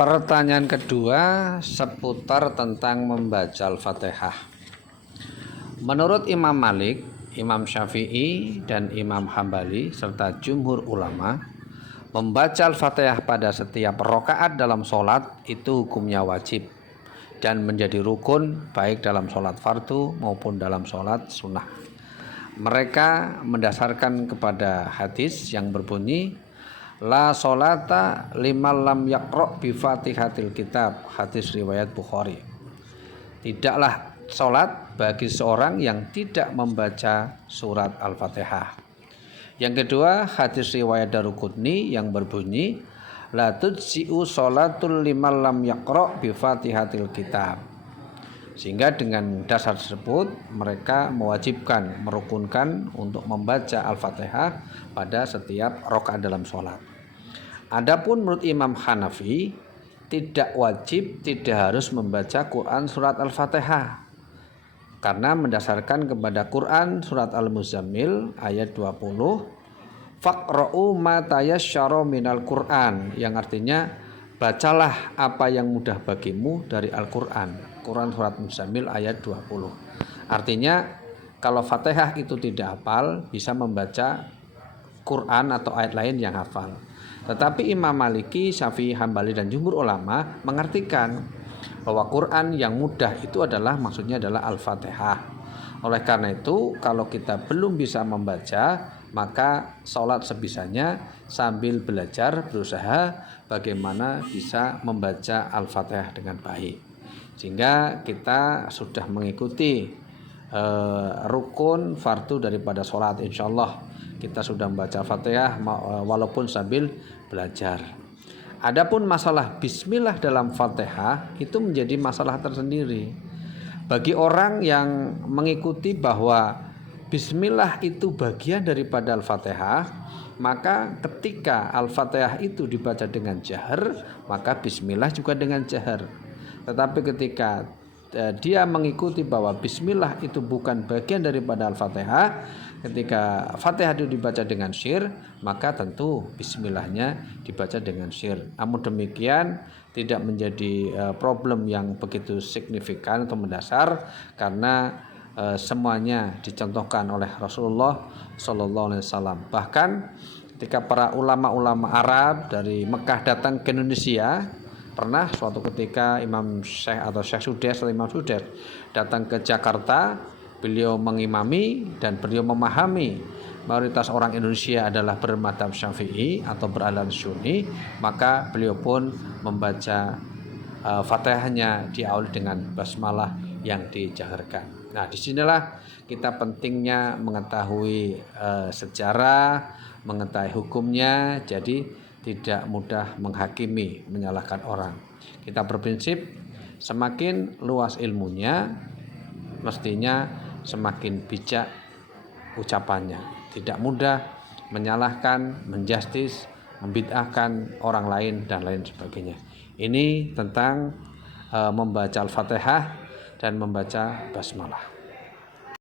Pertanyaan kedua seputar tentang membaca Al-Fatihah. Menurut Imam Malik, Imam Syafi'i, dan Imam Hambali serta jumhur ulama, membaca Al-Fatihah pada setiap rakaat dalam sholat itu hukumnya wajib dan menjadi rukun baik dalam sholat fardu maupun dalam sholat sunnah. Mereka mendasarkan kepada hadis yang berbunyi la sholata liman lam yaqra' bi fatihatil kitab, hadis riwayat Bukhari. Tidaklah sholat bagi seorang yang tidak membaca surat Al-Fatihah. Yang kedua, hadis riwayat Daruqutni yang berbunyi la tujzi'u sholatul liman lam yaqra' bi fatihatil kitab. Sehingga dengan dasar tersebut mereka mewajibkan, merukunkan untuk membaca Al-Fatihah pada setiap rakaat dalam sholat. Adapun menurut Imam Hanafi, tidak wajib, tidak harus membaca Quran surat Al-Fatihah, karena mendasarkan kepada Quran surat Al-Muzammil ayat 20, faqra'u ma tayasyara minal Quran, yang artinya bacalah apa yang mudah bagimu dari Al-Quran. Quran surat Muzammil ayat 20. Artinya kalau Fatihah itu tidak hafal, bisa membaca Quran atau ayat lain yang hafal. Tetapi Imam Maliki, Syafi'i, Hambali, dan jumhur ulama mengartikan bahwa Quran yang mudah itu adalah maksudnya adalah Al-Fatihah. Oleh karena itu, kalau kita belum bisa membaca, maka sholat sebisanya sambil belajar, berusaha bagaimana bisa membaca Al-Fatihah dengan baik. Sehingga kita sudah mengikuti rukun fardu daripada sholat. Insya Allah kita sudah membaca Al-Fatihah walaupun sambil belajar. Adapun masalah bismillah dalam Fatihah itu menjadi masalah tersendiri. Bagi orang yang mengikuti bahwa bismillah itu bagian daripada Al-Fatihah, maka ketika Al-Fatihah itu dibaca dengan jahar, maka bismillah juga dengan jahar. Tetapi ketika dia mengikuti bahwa bismillah itu bukan bagian daripada Al-Fatihah, ketika Fatihah itu dibaca dengan syir, maka tentu bismillahnya dibaca dengan syir. Namun demikian tidak menjadi problem yang begitu signifikan atau mendasar, karena semuanya dicontohkan oleh Rasulullah SAW. Bahkan ketika para ulama-ulama Arab dari Mekah datang ke Indonesia, pernah suatu ketika Imam Syekh atau Syekh Sudes atau Imam Sudes datang ke Jakarta, beliau mengimami dan beliau memahami mayoritas orang Indonesia adalah bermadzhab Syafi'i atau beraliran Sunni, maka beliau pun membaca Fatihahnya diawali dengan basmalah yang dijaharkan. Nah, disinilah kita pentingnya mengetahui sejarah, mengetahui hukumnya, jadi tidak mudah menghakimi, menyalahkan orang. Kita berprinsip semakin luas ilmunya, mestinya semakin bijak ucapannya. Tidak mudah menyalahkan, menjustis, membid'ahkan orang lain dan lain sebagainya. Ini tentang membaca Al-Fatihah dan membaca basmalah.